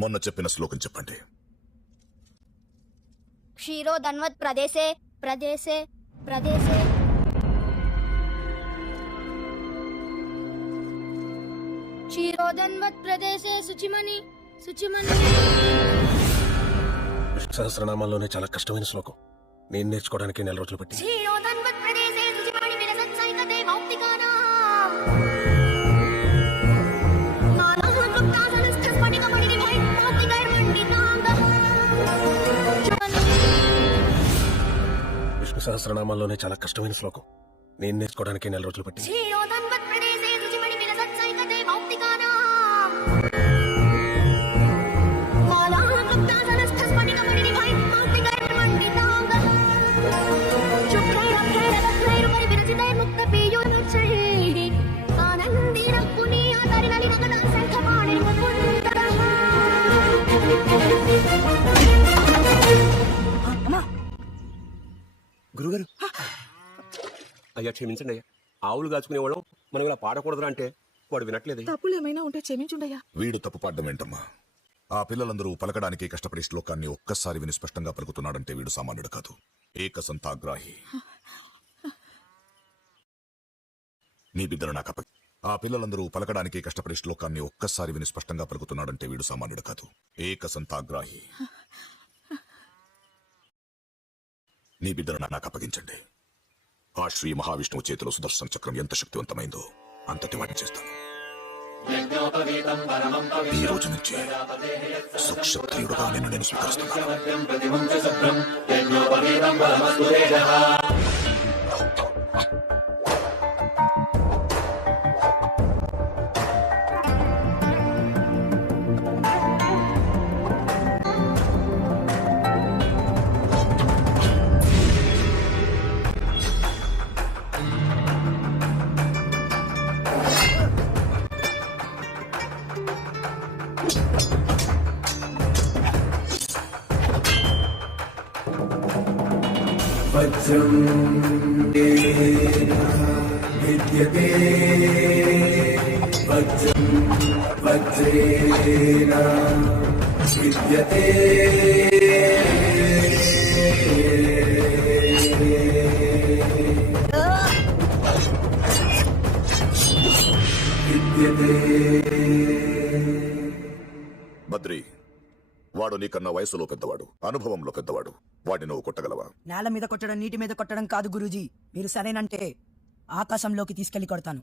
మొన్న చెప్పిన శ్లోకం చెప్పండి. క్షీరో ధన్వత్ ప్రదేశే ప్రదేశే ప్రదేశే క్షీరో ధన్వత్ ప్రదేశే శుచిమణి శుచిమణి. సహస్రనామాల్లోనే చాలా కష్టమైన శ్లోకం. నేను నేర్చుకోవడానికి 4 రోజులు పట్టి. క్షీరో ధన్వత్ ప్రదేశే శుచిమణి విలసత్ సైకతే మౌక్తికానాం. విష్ణు సహస్రనామాల్లోనే చాలా కష్టమైన శ్లోకం. నేను నేర్చుకోవడానికి 4 రోజులు పట్టి. గురుగారు, అయ్యా క్షమించండి అయ్యా. ఆవులు కాచుకునేవాళ్ళం మనం ఇలా పాడకూడదు అంటే వాడు వినట్లేదు. తప్పులు ఏమైనా ఉంటే క్షమించుండయ్యా. వీడు తప్పు పాడడం ఏంటమ్మా? ఆ పిల్లలందరూ పలకడానికి కష్టపడే శ్లోకాన్ని ఒక్కసారి విని స్పష్టంగా పలుకుతున్నాడంటే వీడు సామాన్యుడు కాదు, ఏకసంతాగ్రాహి. నీ బిడ్డను నాకు అప్పగి. ఆ పిల్లలందరూ పలకడానికి కష్టపడే శ్లోకాన్ని ఒక్కసారి విని స్పష్టంగా పలుకుతున్నాడంటే వీడు సామాన్యుడు కాదు, ఏకసంతాగ్రాహి. నీ బిడ్డను నాకు అప్పగించండి. ఆ శ్రీ మహావిష్ణువు చేతిలో సుదర్శన చక్రం ఎంత శక్తివంతమైందో అంతటి వాటిని చేస్తాను. ఈ రోజు నుంచి సుక్షత్రియుడుగా నేను స్వీకరిస్తున్నాను. వజ్రం విద్యతే వజ్రం వజ్రేణ విద్యతే. బద్రి, వాడు నీకన్నా వయసులో పెద్దవాడు, అనుభవంలో పెద్దవాడు. వాడిని నువ్వు కొట్టగలవా? నేల మీద కొట్టడం, నీటి మీద కొట్టడం కాదు గురూజీ. మీరు సరేనంటే ఆకాశంలోకి తీసుకెళ్లి కొడతాను.